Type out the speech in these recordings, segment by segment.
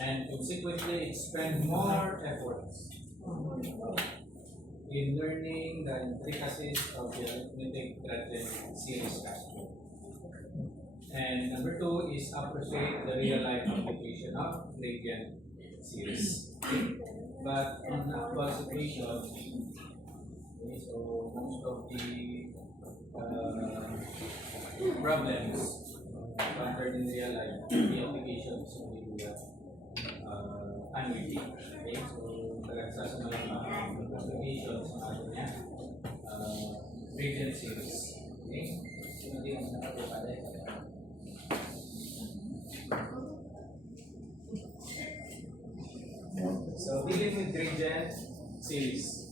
and consequently expend more efforts in learning the intricacies of the arithmetic gradient series cash flow. And number two is appreciate the real life application of gradient series. But on actual situation, okay, so most of the problems encountered in real life, the applications only annuity. Okay, so talagang sa mga applications ng atin niya gradient series. Okay, so hindi ang nakapagpala. So dealing with gradient series.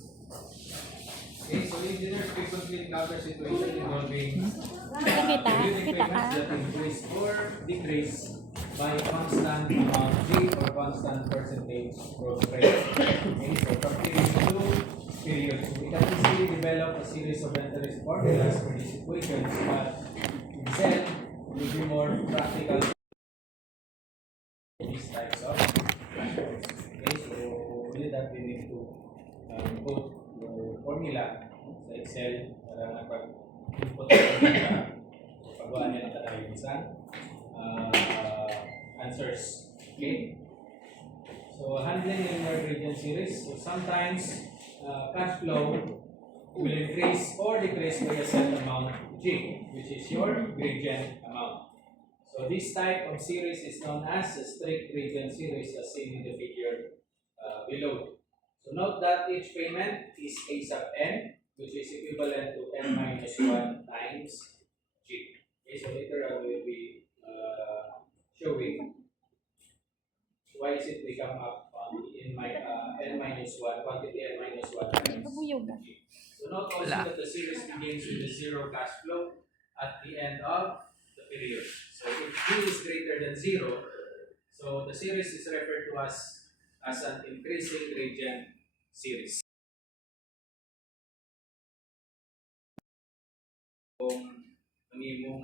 Okay, so engineers frequently encounter situations involving periodic payments that increase or decrease by constant amount G or constant percentage growth rate. Okay, so from period to period. So we can easily develop a series of interest formulas for these equations, but instead it will be more practical for these types of factors. Okay, so only that we need to put the formula sa Excel para mapag-input sa paggawa niya ng kadayon sa answers. Okay? So, handling linear gradient series. So, sometimes cash flow will increase or decrease by a set amount G, which is your gradient amount. So, this type of series is known as a strict gradient series as seen in the figure below. So note that each payment is a sub n, which is equivalent to n minus 1 times g. Okay, so later I will be showing why is it we come up on n minus 1, quantity n minus 1 times g. So note also that the series begins with a zero cash flow at the end of the period. So if g is greater than 0, so the series is referred to as an increasing gradient series. Kung ang imong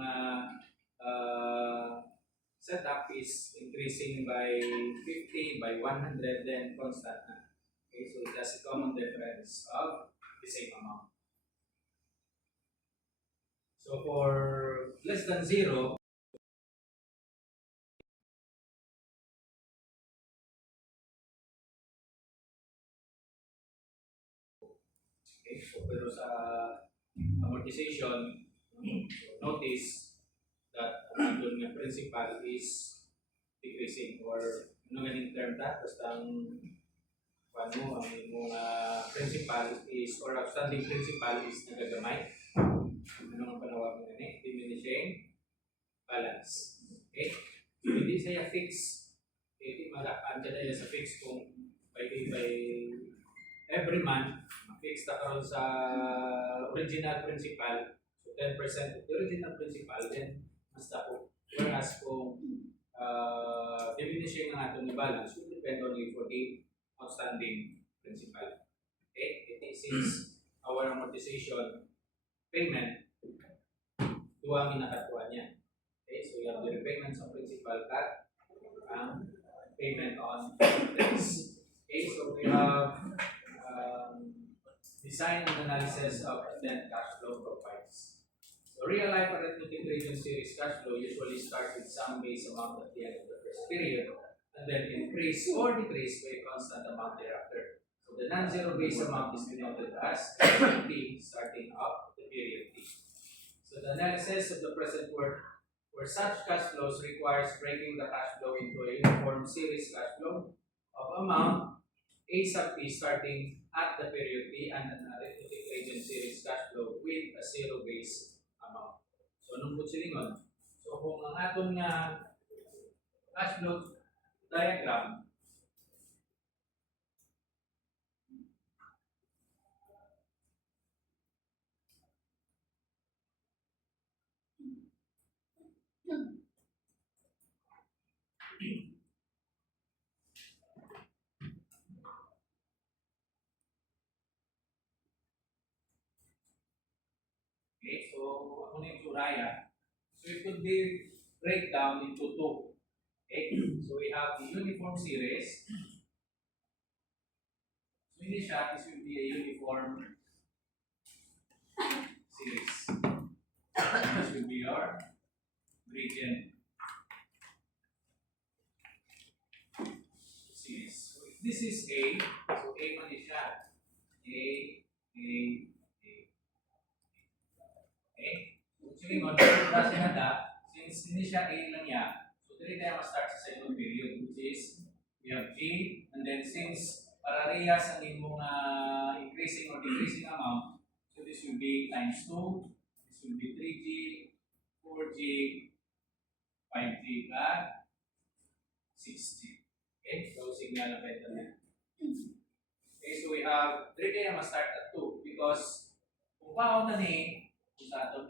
setup is increasing by 50, by 100, then constant na. Okay, so it has a common difference of the same amount. So for less than 0, okay, so pero sa amortization, notice that ang principal is decreasing or ano ganing term that basta ang principal is or outstanding principal is nagagamay. Ano ang panawag mo ni diminishing balance. Okay? So hindi siya fix. Hindi malakaan ka dahil sa fix kung by every month fix na karon sa original principal. So 10% of the original principal then mas tapo. Whereas kung diminishing ng ating balance will depend only for the outstanding principal. Okay? Since our amortization payment, duwa ang nakatuwa niya. Okay? So you have the repayments on principal cut and payment on interest. Okay? So we have design and analysis of net cash flow profiles. So real life arithmetic gradient series cash flow usually starts with some base amount at the end of the first period and then increase or decrease by a constant amount thereafter. So the non-zero base amount is denoted as T starting up the period T. So the analysis of the present work where such cash flows requires breaking the cash flow into a uniform series cash flow of amount A sub T starting at the period T and an arithmetic gradient series cash flow with a zero base amount. So anong silingon? So kung ang aton nga cash flow diagram okay, so ako na yung suraya. So it could be breakdown into two. Okay, so we have the uniform series. So in this shot, this will be a uniform series. This will be our gradient series. So if this is A, so A man is siya. A, A, A. Okay? So actually, mag-class na da, since hindi siya A lang niya, so dili tayo ma-start sa second period, which is we have G, and then since parehas ang imong increasing or decreasing amount, so this will be times 2, this will be 3G, 4G, 5G, at 6G. Okay, so signal na pwede na. Okay, so we have 3 kaya ma-start at 2 because kung paon na ni sa atong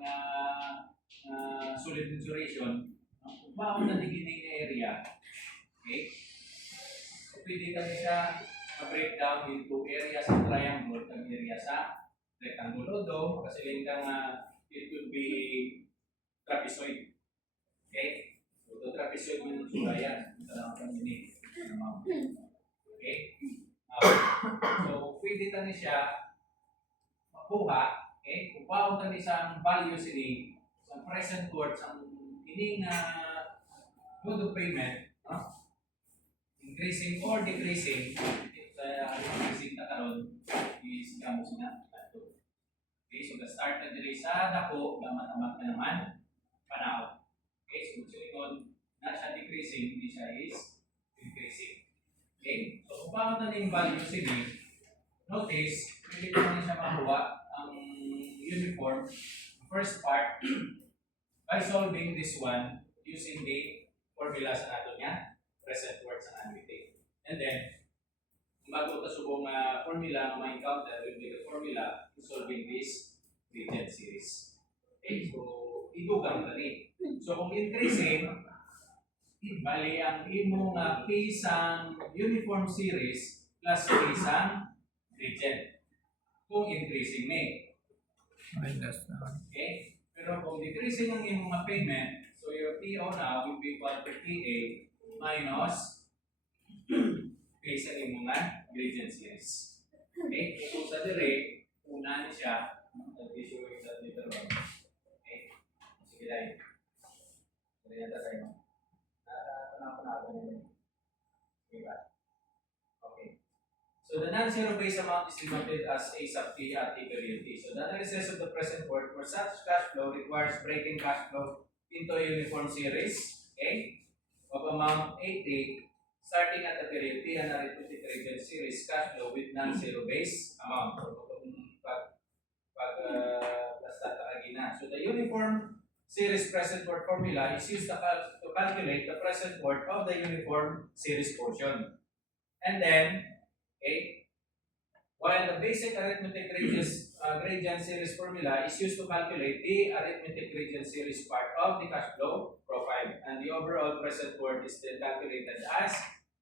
solid duration, kung paon na ni gining area, okay, so pwede kami siya ma-breakdown into area sa triangle at area sa rectangle. Although, makasiling ka nga it will be trapezoid. Okay, so ito trapezoid mo yung sura yan. Ito lang ang ini. Okay, so pwede tani siya makuha. Okay, kung paon tani sa values ini sa present words ang ining mode of payment, increasing or decreasing, increasing na karon is kamo sina ato. Okay, so the start na diri sa dako gamat-amat na naman panahon. Okay, so kung na siya decreasing, hindi siya is increasing. Okay, so kung paano na yung value sige, notice, pwede ko na siya makuha ang uniform first part by solving this one using the formula sa nato niya, present words ang annotate. And then, bago ito subong formula na ma-encounter will be the formula to solving this gradient series. Okay, so idugang na rin. So kung increasing, bali ang imong P sang uniform series plus P sang gradient. Kung increasing ni. Okay? Pero kung decreasing ang imong payment, so your PO now will be equal to PA minus P sa imong gradient series. Okay? So sa dire, una ni siya, mag-issue sa later on. Okay? Sige dahil. Sige na tayo. Okay. So the non-zero base amount is denoted as A sub T at T period T. So the analysis of the present work for such cash flow requires breaking cash flow into a uniform series, okay, of amount 80 starting at the period T and arithmetic gradient series cash flow with non-zero base amount. So the uniform series present worth formula is used to calculate the present worth of the uniform series portion. And then, okay, while the basic arithmetic gradient series formula is used to calculate the arithmetic gradient series part of the cash flow profile, and the overall present worth is then calculated as,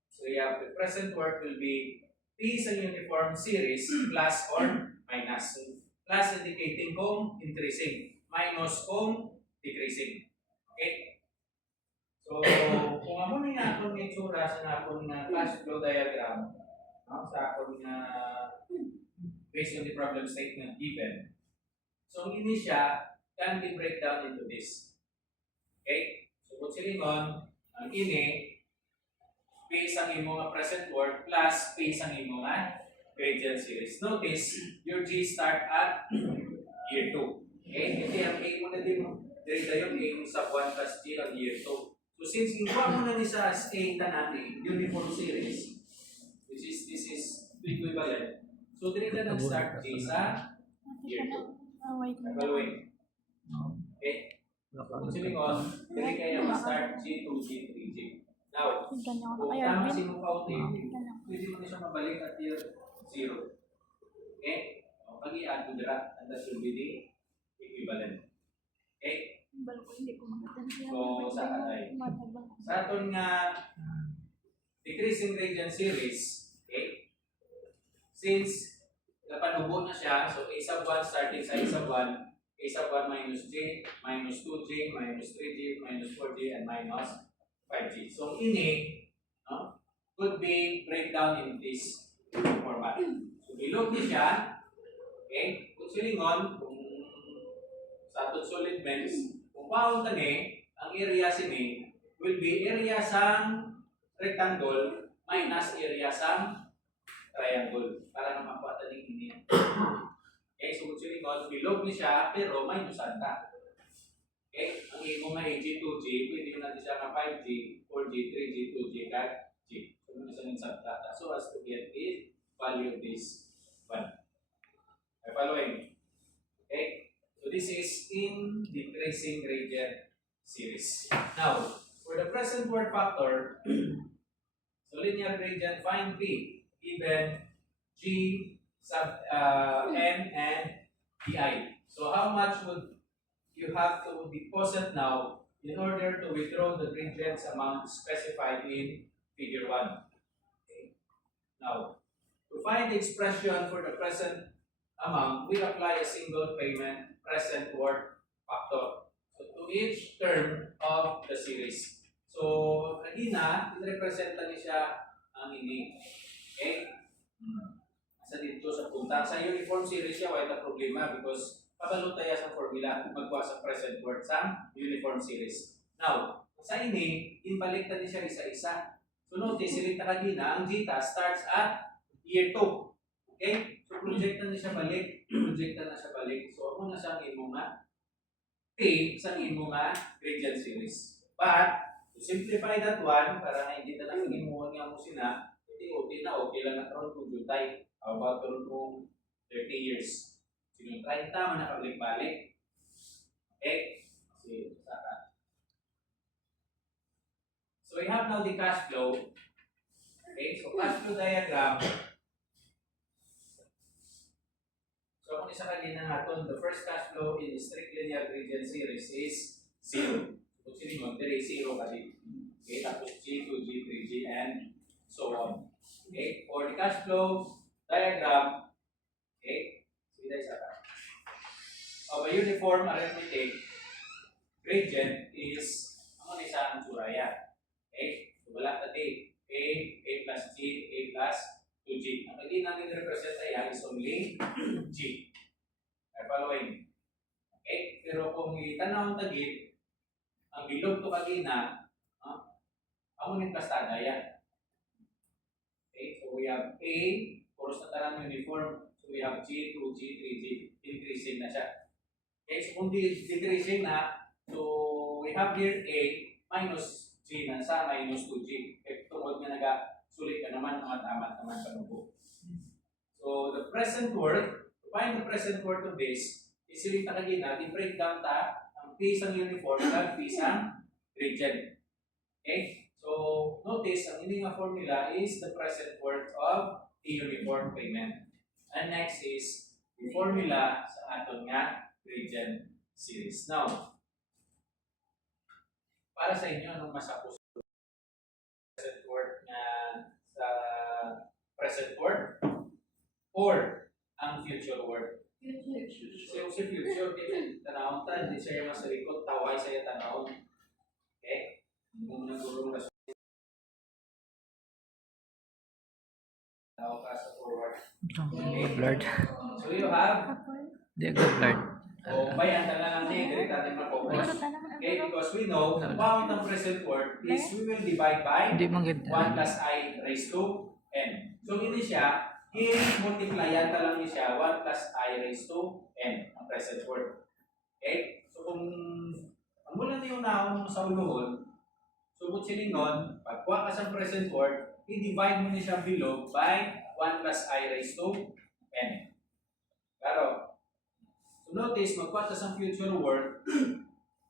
so we have the present worth will be P sa uniform series plus or minus. So, plus indicating kung increasing, minus kung decreasing. Okay? So, kung ano na akong itsura sa akong cash flow diagram, sa akong based on the problem statement given, so ini siya can be break down into this. Okay? So, kung silingon, ang ini, base ang imong present worth plus base ang imong gradient series. Notice, your G start at year 2. Okay? Hindi ang A mo na din mo. Direct yung A sub 1 plus G on year 2. So since inuha mo na ni sa A tanang uniform series, which is this is equivalent. So direct na nag-start G sa year 2. Evaluate. Okay? Kung silingon, direct kaya mag-start G, 2G, 3G. Now, kung tama si mong counting, pwede mo na siya mabalik at year 0. Okay? Pag-i-add to that, and that should be the equivalent. Okay? So, sa atay. Sa aton nga decreasing gradient series, okay? Since napanubo na siya, so A sub 1 starting sa A sub 1, A sub 1 minus J, minus 2J, minus 3J, minus 4J, and minus 5G. So ini, no, could be breakdown in this format. So bilog ni siya, okay? Kung silingon, kung sa atong solid bends, kung paon tani, ang area sini will be area sang rectangle minus area sang triangle para na makuha tani ini. Okay, so kung silingon, bilog ni siya pero may nusanta. Okay, ang imo nga 2G, pwede mo natin siya nga 5G, 4G, 3G, 2G, kag G. So, muna siya ng subtracta. So, as to get the value of this one. Okay, following. Okay, so this is in decreasing gradient series. Now, for the present word factor, so linear gradient, find P, given G sub N and Di. So, how much would you have to deposit now in order to withdraw the gradients amount specified in figure 1. Okay. Now, to find the expression for the present amount, we apply a single payment present word factor to each term of the series. So, kanina, represent niya siya ang ini. Okay? Sa dito sa punta. Sa uniform series siya, wala problema because pabalot tayo sa formula magkuha sa present word sa uniform series. Now, sa ini, inbaliktad niya siya isa-isa. So notice, select na kanina, ang Gita starts at year 2. Okay? So project na siya balik, project na siya balik. So ako na sa imo nga P sa imo nga gradient series. But, to simplify that one, para na hindi na lang imuha nga mo sina, okay lang na karoon kung jutay. How about karoon kung 30 years? Sinong 30 man nakabalik-balik. Okay? So we have now the cash flow. Okay, so cash flow diagram. So kung isa kanina natin, the first cash flow in the strict linear gradient series is 0. Kung sino mo, there is 0 kasi. Okay, tapos G, 2G, 3G, and so on. Okay, for the cash flow diagram, okay, so ito isa ka. Of a uniform arithmetic gradient is ano ni sa ang suraya. Okay, so wala tadi A plus G, A plus 2G. Ang pwede namin represent ay is only G. Okay, following. Okay, pero kung itanaw ang tagit, ang bilog to kagina, amo ni kastada yan. Okay, so we have A, puros na tarang uniform. So we have G, 2G, 3G, increasing na siya. Okay, so kung decreasing na, so we have here A minus G na sa minus 2G. Okay, tungkol nga nagasulit ka naman, mga tama naman sa nubo. So the present word, to find the present word of this, isiling ta kagina, i-break down ta ang P sa uniform at P sa gradient. Okay, so notice, ang ining nga formula is the present word of the uniform payment. And next is the formula sa aton nga gradient series. Now, para sa inyo, anong masapos present word na sa present word or ang future word? So, si future, tanawon ta, hindi siya yung sa likod, taway siya tanawon. Okay? Hindi mo nagulong na tawag ka sa forward. Okay? Blurred. So, you have Di ko blurred. o bayan lang natin, direct natin mag-focus. Okay, because we know, pound ng present word is we will divide by Hindi manggit. 1 plus I raised to n. So, hindi siya, i-multiplyan ta lang niya siya, 1 plus I raised to n, ang present word. Okay? So, kung ang mula na yung naon mo sa uluhon, subot silingon, pagkuha ka sa present word, i-divide mo niya siya below by 1 plus I raised to n. Claro? So notice, magkuha ka sa future word,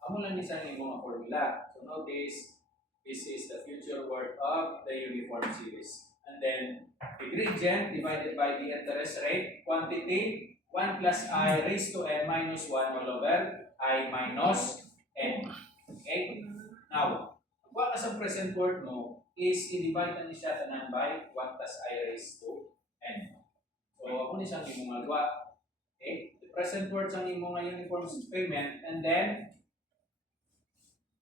amo lang isa ng mga formula. So notice, this is the future word of the uniform series. And then, the gradient divided by the interest rate, quantity, 1 plus I raised to n minus 1 all over I minus n. Okay? Now, magkuha ka sa present word mo, is i-divide na niya siya tanan by 1 plus I raised to n. So, ako ni siyang imong magwa. Okay? The present words ang imong nga uniform payment, and then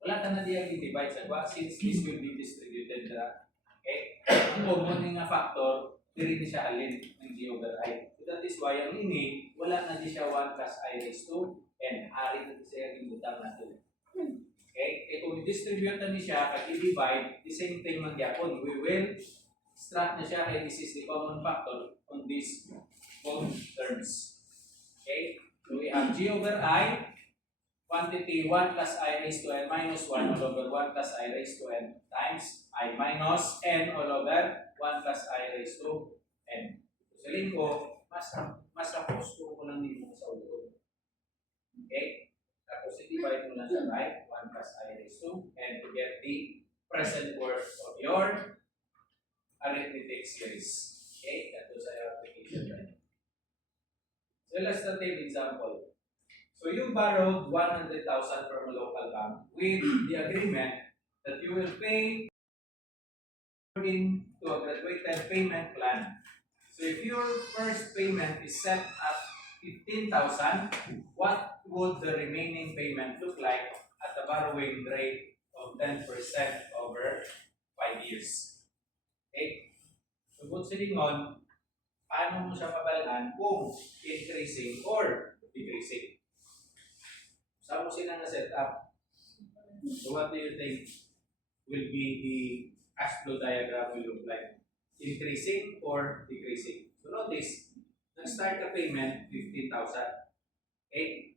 Wala ka na diyan i-divide sa kwa since this will be distributed. Okay? Ang common nga factor, diri ni siya alin ng G over I. So that is why ang ini, wala na di siya 1 plus I raised to n. Ari na siya yung butang na to. Okay? E kung i-distribute na ni siya, kag i-divide, the same thing magyapon. We will extract na siya kay this is the common factor on these both terms. Okay? So we have G over I, quantity 1 plus I raised to n minus 1 all over 1 plus I raised to n times I minus n all over 1 plus I raised to n. So sa linggo, mas tapos ko lang dito sa ulo. Okay? Tapos i-divide mo lang sa right, 1 plus I raised to n to get the present worth of your arithmetic series. Okay? That was our application. So let's start with example. So you borrowed 100,000 from a local bank with the agreement that you will pay according to a graduated payment plan. So if your first payment is set at 15,000, what would the remaining payment look like at the borrowing rate of 10% over 5 years? Okay? So kung silingon, paano mo siya pabalaan kung increasing or decreasing? Saan mo sila na-set up? So what do you think will be the cash flow diagram will look like? Increasing or decreasing? So notice, nag-start ka payment, 15,000. Okay?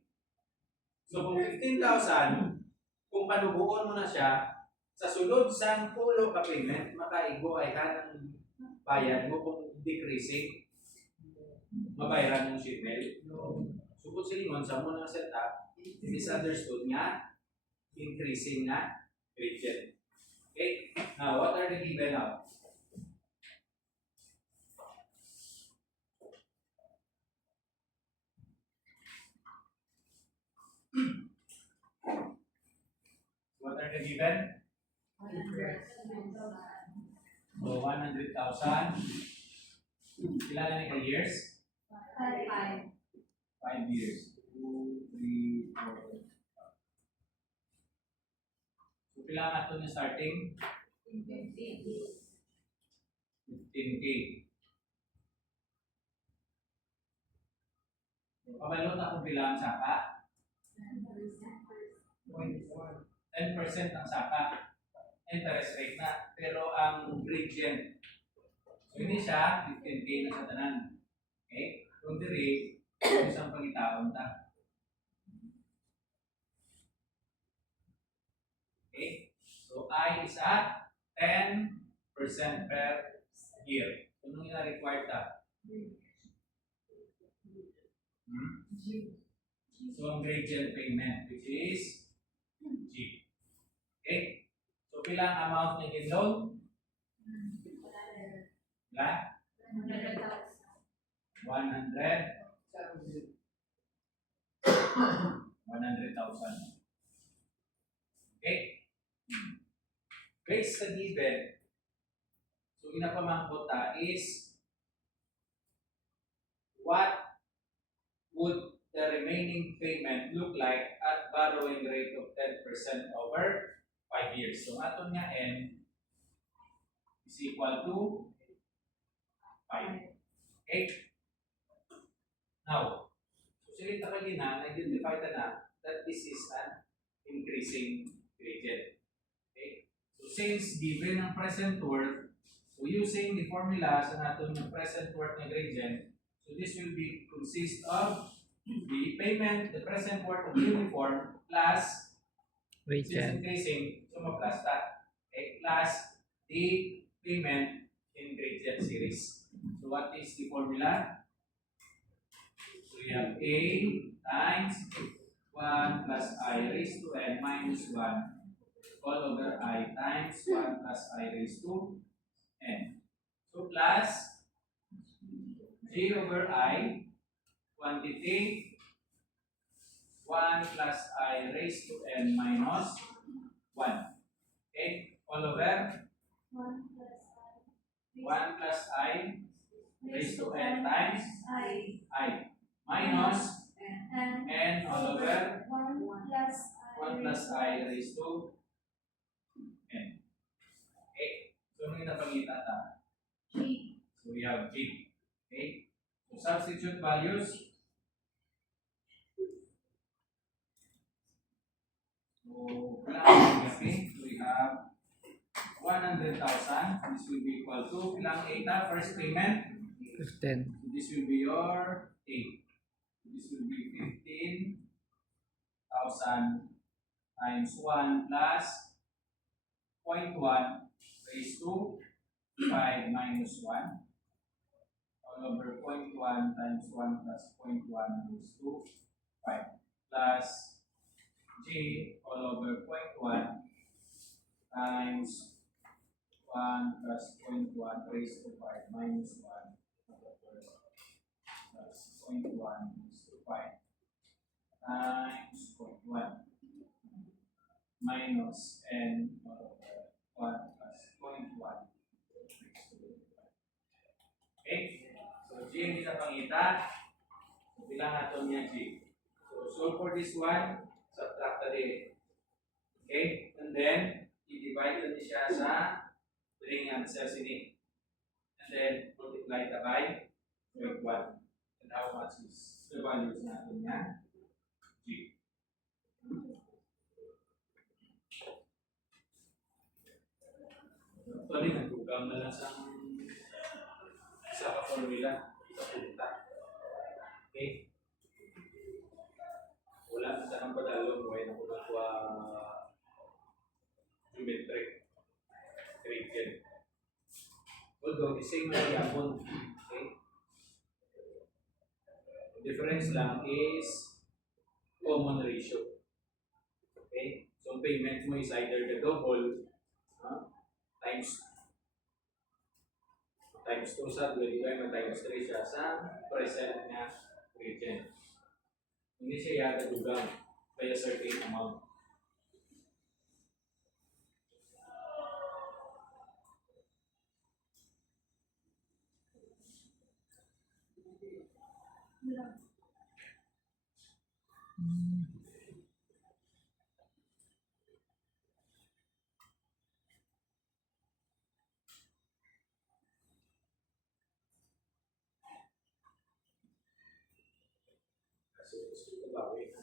So kung 15,000, kung panubuon mo na siya, sa sulod sa pulo ka payment, makaigo ay kanang bayad mo kung decreasing, mabayaran mong shipment. So kung silingon, sa mo na set up, misunderstood nga, increasing nga gradient. Okay? Now, what are the given out? What are the given? 100,000. So, 100,000. Ilan na ka years? 5. 5 years. 2, 3, 4. So, kailangan natin yung starting? 15K. So, kabalot na kung bilang saka? 10% ang saka. Interest rate na. Pero ang gradient, so hindi siya 15K na sa tanan. Okay? Kung diri, isang pangitaon ta. Okay? So I is at 10% per year. Kung nung required ta? So ang gradient payment, which is G. Okay? So pilang amount niya yung loan? Ilan? 100,000. Okay? Based sa given, so inapamangkot ta is what would the remaining payment look like at borrowing rate of 10% over 5 years. So aton nga n is equal to 5. Okay? Now, so silita ka na, na-identify ka na that this is an increasing gradient. Okay? So since given ang present worth, so using the formula sa natin ng present worth na gradient, so this will be consist of the payment, the present worth of uniform plus since increasing, so plus that. Okay? Plus the payment in gradient series. So what is the formula? So we have A times 1 plus I raised to n minus 1 all over I times 1 plus I raised to n. So plus G over I quantity 1 plus I raised to n minus 1. Okay? All over 1 plus I raised to n times I minus n all over 1 plus 1 plus I raised to N. Okay? So, may napangita ta. So, we have G. Okay? So, substitute values. So, we have 100,000. This will be equal to ilang 8 first payment. 15. So this will be your 8. This will be 15,000 times 1 plus 0.1 raised to 5 minus 1 all over 0.1 times 1 plus 0.1 raised to 5 plus J all over 0.1 times 1 plus 0.1 raised to 5 minus 1 plus 0.1 raised to 5 times 0.1 minus n all over 1 plus 0.1 raised to 5. Okay? So, G ang isa pangita. So, bilang natin niya G. So, solve for this one, subtract the day. Okay? And then, i-divide natin siya sa ring answers ini. And then, multiply it by 0.1. And how much is the values natin niya? G. Actually, nagpugang na lang sa ka-formula sa punta. Okay? Wala na sa padalo, buhay na ko na kwa geometric gradient. Although, the same na yapon. Okay? The difference lang is common ratio. Okay? So, payment mo is either the double times 2 sa 25 times 3 siya sa present na gradient. Hindi siya yata dugang by a certain amount. Kasi gusto ko bawi.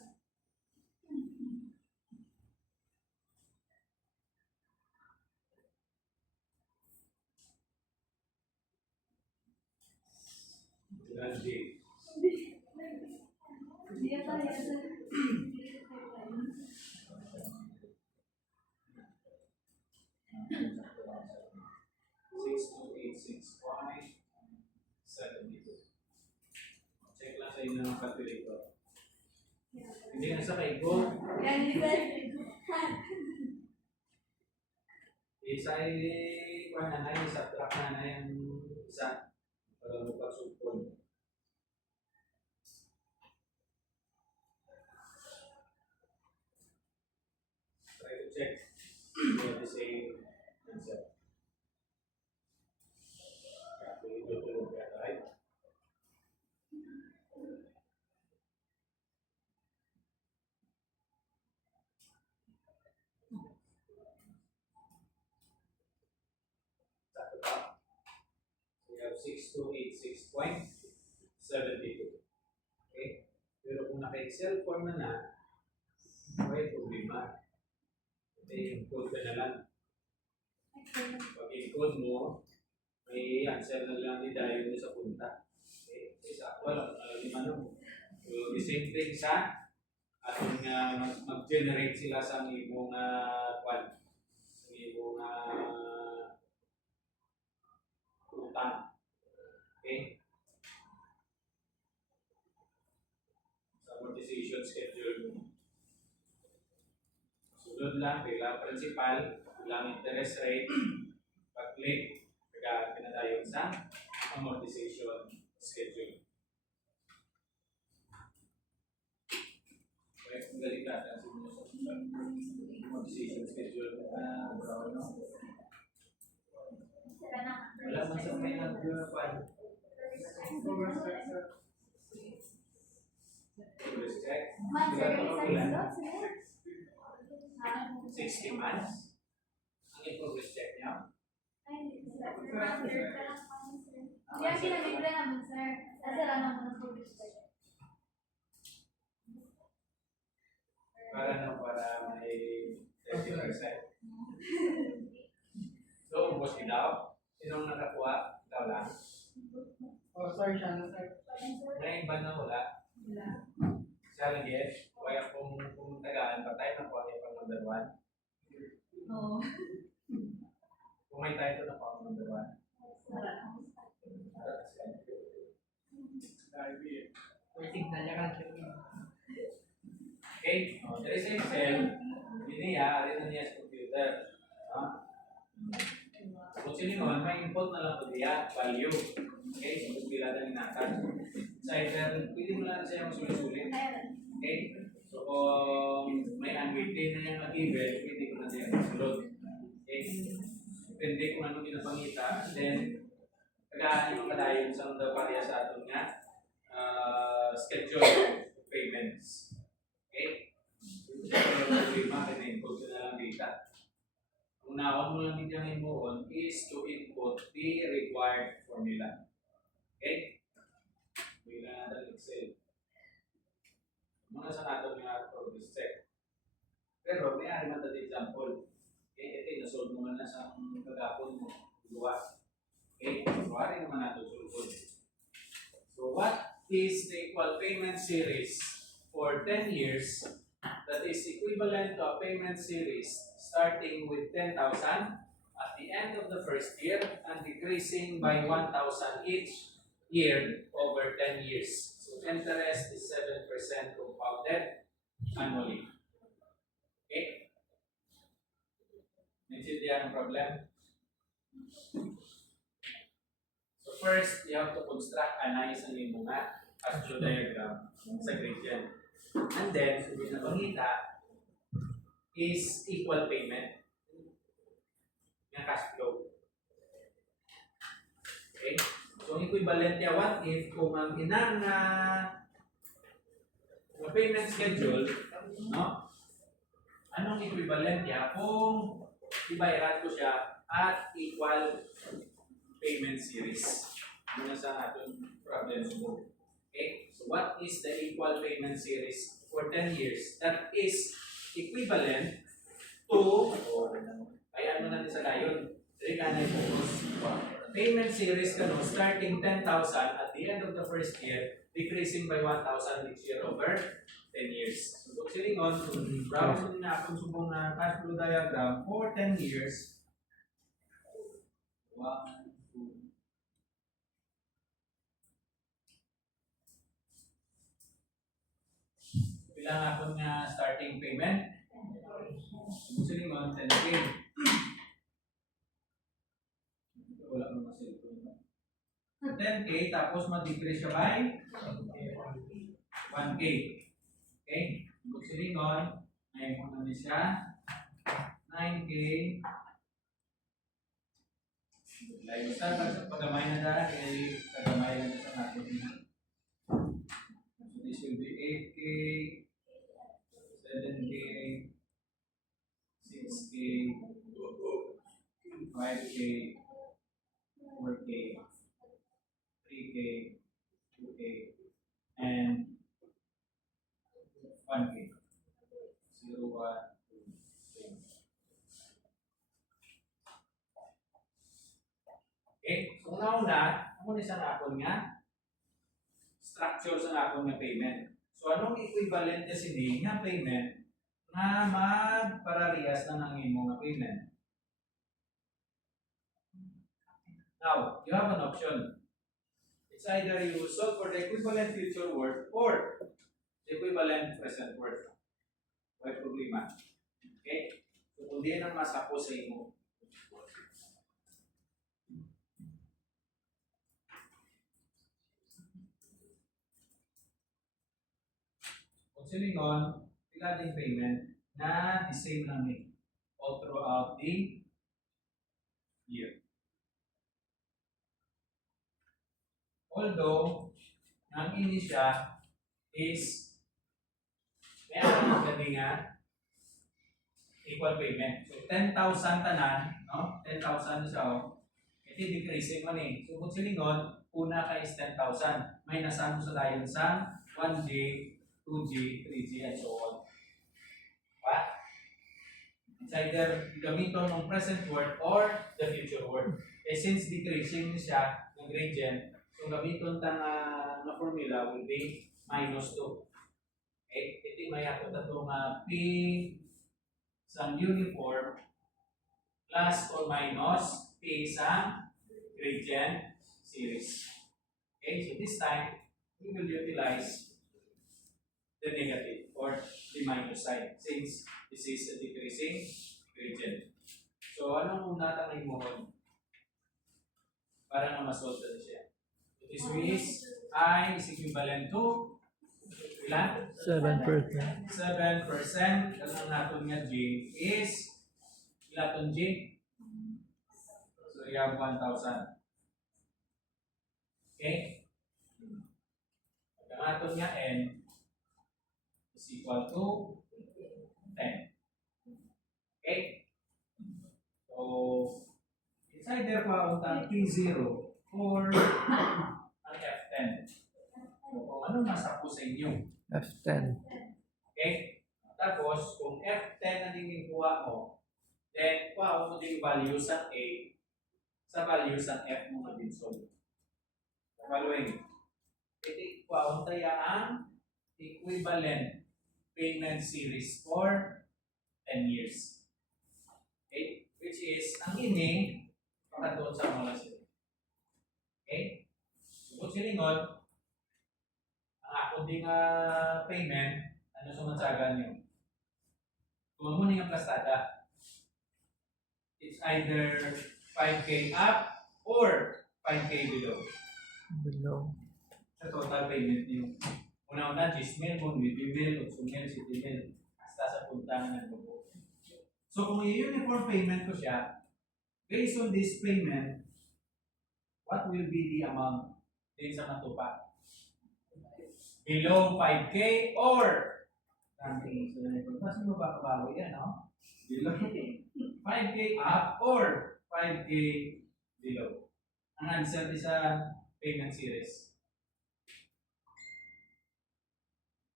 Grande. Check lang sa inyo ng calculator. Hindi na sa kaigo. Isa ay subtract na yung isa para magpasupon. Try to check. We have the same answer. Calculator right? We have 6286.72. Okay? Pero kung naka-Excel form na, may problema. I-encode ka na lang. Pag i-encode mo, may answer na lang ni Dayo sa punta. Okay? Is actual, So, the same thing sa ating mag-generate sila sa ibong utang. Okay? Sa amortization schedule. Sunod lang, kailang principal, kailang interest rate, pag-click, pinadayon sa amortization schedule. Okay, kung galing natin sa amortization schedule, wala man sa may nag-file. Progress check. 60 months. Ang in-progress check niya. Para may 30%. So, ubos daw. Sinong nakakuha? Ikaw lang. Oh, sorry siya, sir. May iba na wala. Siya lang yes. Kaya kung tagaan, patay na po ang pang number 1. Oo. Kung may title na po ang number 1. Okay, there is Excel. Ini ya, ada niya sa computer. Kung sino naman, may input na lang po diya, value. Okay, so kung pila na ninatan. Sa Excel, pwede mo lang siya sulit-sulit. Okay, so kung may unweighted na yung mag-given, pwede ko na siya masulot. Okay, depende kung ano pinapangita. Then, tagaan yung kadayon sa mga pariya sa atin nga schedule of payments. Okay? Problema, kina-input ko na lang data. Unaon mo lang din yung imuon is to input the required formula. Okay? Bila na Excel. Muna sa natin yung progress check. Pero may ari man tayo example. Okay? Ito na-solve mo na sa kagapon mo. Luwa. Okay? So, ari naman natin sulod. So, what is the equal payment series for 10 years that is equivalent to a payment series starting with 10,000 at the end of the first year and decreasing by 1,000 each year over 10 years. So interest is 7% compounded annually. Okay? Naintindihan ang problem? So first, you have to construct a nice and mga cash flow diagram sa gradient. And then, yung pinapangita is equal payment ng cash flow. Okay? So, ang equivalent niya, what if kung ang inang payment schedule, no? Anong equivalent niya kung ibayaran ko siya at equal payment series? Muna sa ating problem mo. Okay? So, what is the equal payment series for 10 years? That is equivalent to, kaya ano natin sa layon? Payment series starting 10,000 at the end of the first year, decreasing by 1,000 each year over 10 years. So, kung silingon, kung browse ko na akong subong na cash flow diagram for 10 years, 1, 2, bilang akong starting payment. Gusto mo 10K. Wala mo na cellphone. 10K tapos mag-decrease siya by 1K. Okay? Gusto mo ngayon mo na siya 9K. Layo sa paggamay na daan ay kagamay na sa natin. So this will be 8K, 7K, 6K, 5K, 4K, 3K, 2K, and 1K. 0, 1, 2, 3. Okay? So, una-una, ako na isang akon nga structure sa akon nga payment. So, anong equivalent kasi din nga payment na magparariyas na ng imo nga payment? Now, you have an option. It's either you solve for the equivalent future worth or the equivalent present worth. May problema. Okay? So, kung di na masako sa imo. Kung silingon, pila din payment na the same lang ni all throughout the year. Although, ang ini siya is may alam ka nga equal payment. So 10,000 tanan, no? 10,000 siya, oh. Ito decreasing man eh. So kung silingon, una ka is 10,000. May nasamo sa dayon sa 1G, 2G, 3G, and so on. Diba? It's either gamiton ng present word or the future word. Eh since decreasing siya ng gradient, so gamiton ta na formula will be minus 2. Okay? Ito may ako tatong P sa uniform plus or minus P sa gradient series. Okay, so this time we will utilize the negative or the minus sign since this is a decreasing gradient. So anong una tangay mo para na masolve na siya? So this is I is equivalent to ilan? 7%. 7%. Ang natin nga G is ilan G? So you have 1,000. Okay? Ang aton nga N is equal to 10. Okay? So, it's either pauntang T0 or ang F10. So, kung ano nasa po sa inyo. F10. Okay? Tapos, kung F10 ang kuha mo, then kuha mo din value sa A sa value sa F mo na din solve. Following. Ito kuha tayo ang equivalent payment series for 10 years. Okay? Which is, ang ini, pakatoon sa mga sila. Okay? So, kung silingon, ang ako ding payment, ano sumatsagan nyo? Kung mo nga plastada, it's either 5K up or 5K below. Below. Sa total payment niyo. Una-una, 10,000, kung 20,000, 8,000, 7,000, hasta sa punta ng grupo. So kung i-uniform payment ko siya, based on this payment, what will be the amount din sa matupa? Below 5K or mas mo ba kabawi yan, no? Below 5K up or 5K below. Ang answer is sa payment series.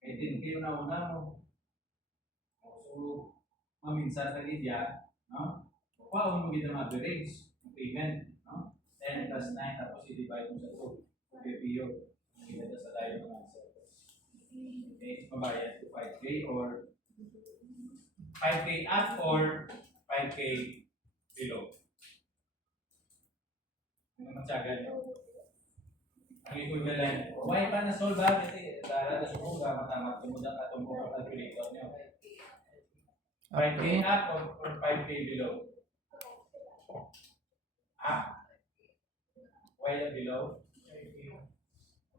Eh, din kayo na una mo. So, maminsan sa Lydia, no? Paano mo gina average ng payment, no? 10 plus 9, tapos i-divide mo sa 2. PPO. Kita sa tayo ng answer. Okay, mabayad to 5K or 5K up or 5K below. Ano matyagan nyo? Ang equivalent. Why pa na-solve ba? Kasi dara na sumuga, matamat tumuda ka itong mga calculator nyo. 5K up or 5K below? Up. Why na below?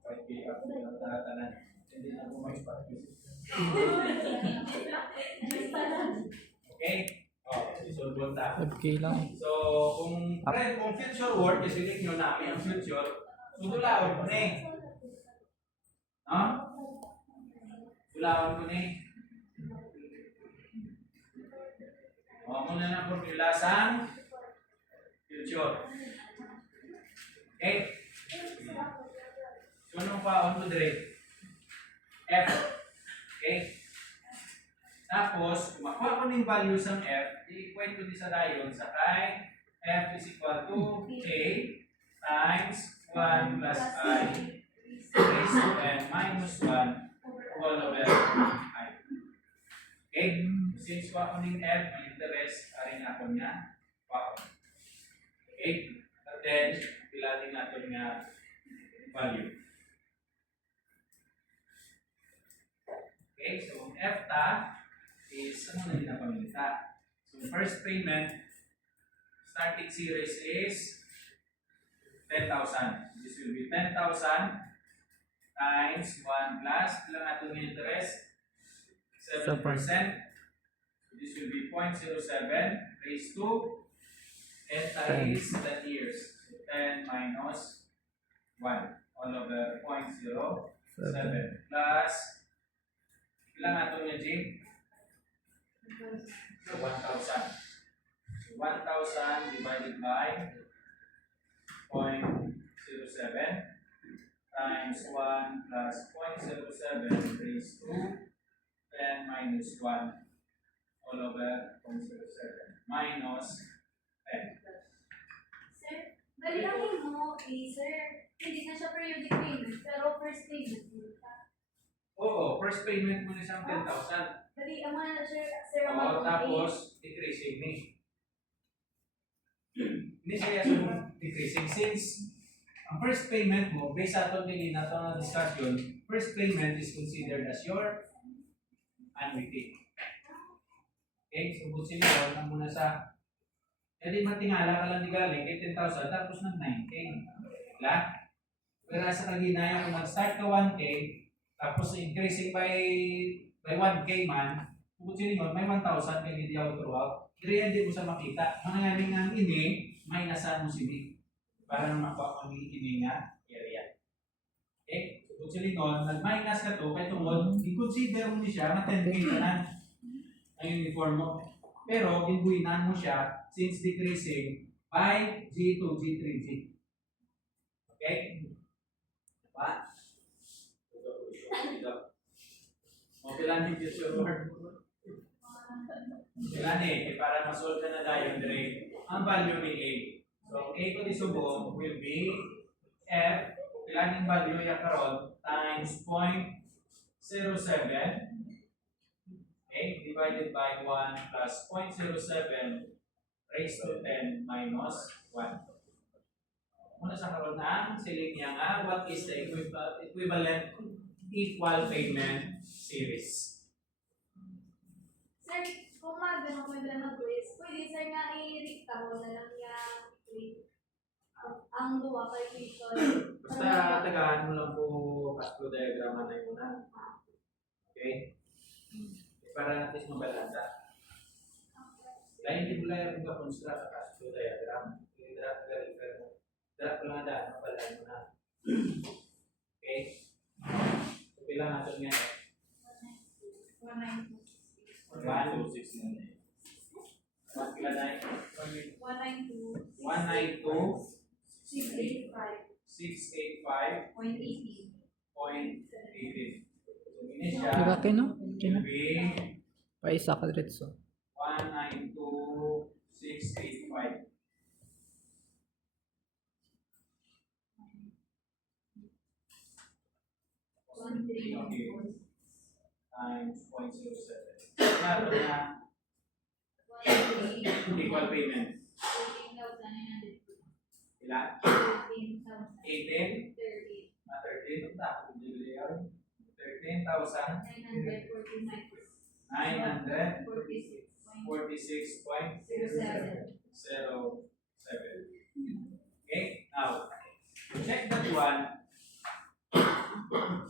5K up below. Tanan. Hindi na po may okay? Oh, isolve mo ta. 5K lang. So, kung future word, isilik nyo namin ang future, sudulaon ko na eh. No? Sudulaon ko na eh. O, muna na formula sa future. Okay? So, anong paon ko dire? F. Okay? Tapos, makuha ko ng value sa F, i-equate ko din sa dayon sa kay F is equal to K times 1 plus I raised to N minus 1 all over I. Okay? Since kuha ko ng F, may interest, aring natin nga, kuha ko. Okay? But then, pilatin natin nga value. Okay? So, F ta is ano na din ang pamilita. So, first payment, starting series is 10,000. This will be 10,000 times 1 plus, ilang natin yung interest? 7%. So, this will be 0.07 raised to 10 is 10 years. So, 10 minus 1 all over 0.07 plus, ilang natin yung Jim? So 1,000. So 1,000 divided by 0.07 times 1 plus 0.07 raised to 10 minus 1 all over 0.07 minus 10. Sir, balilangin mo, sir, hindi na siya periodic payment, pero first payment mo siya. Oo, first payment mo na siyang 10,000. Dali, ang mga sir, ang Oo, mga tapos decreasing ni. Hindi siya yung decreasing since ang first payment mo, based sa itong kanina na discussion, first payment is considered as your annuity. Okay, so busin nyo, na muna sa di matingala ka lang di galing kay 10,000 tapos nag 9K. Diba? Pero sa kaginayan kung mag-start ka 1K tapos increasing by 1K man, busin nyo, may 1,000 kay hindi ako throughout. Hindi mo sa makita. Manangaling ng ini, may nasa mo sini. Para na makuha ang ini nga area. Okay? So, busin nyo, nag-minus ka to, kaya tungod, i-consider mo siya na 10K ka na ang uniform mo. Pero, gibuinan mo siya since decreasing by G to G3G. Okay? Diba? Mobilan yung future word. Mobilan para masolve ka na tayo dire ang value ni A. So, A ko di subong will be F, ilan yung value niya karon times 0.07. Okay, divided by 1 plus 0.07 raised to 10 minus 1. Muna sa karon ang siling niya nga, what is the equivalent equal payment series? Sir, kung magano ko yung mag-quiz, pwede sir nga i-recta mo na lang yung ang duwa kay equation. Basta tagaan mo lang po cash flow diagram na yun na. Okay? Para at least mabalansa. Kaya hindi mo lang yung construct sa cash flow diagram. I-drop ka rin mo. Drop ko lang daan, mabalan mo na. Okay? So, bilang natin nga 1, 2, 6, 1 kila na 192, 192, 685, 685, 0.18. 0.18. So, ini siya. Diba no? Will be Paisa ka diretso. 192,685. Times 0.07. Klaro na equal payment. Ilan? 18? 13? Tapos bibili yun. 13,946.07. Okay, now check that one.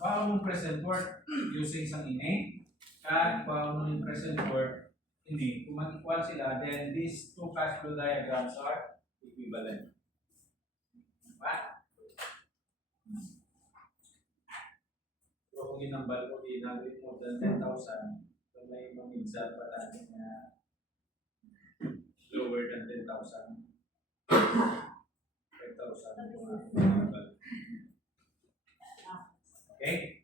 Paano mong present work using isang ini? At paano mong present work hindi? Kung mag-equal sila, then these two cash flow diagrams are equivalent. Diba? So kung inambal ko, ginagawin more than 10,000, so may maminsan pa tayo na lower than 10,000. 5,000. Okay?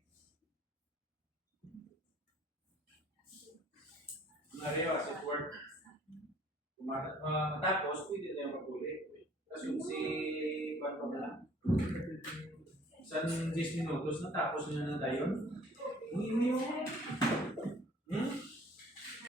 Mario, as it work, matapos, pwede na yung mag-uli. Kasi si, paano ba na? San 10 minutos, natapos na na tayo.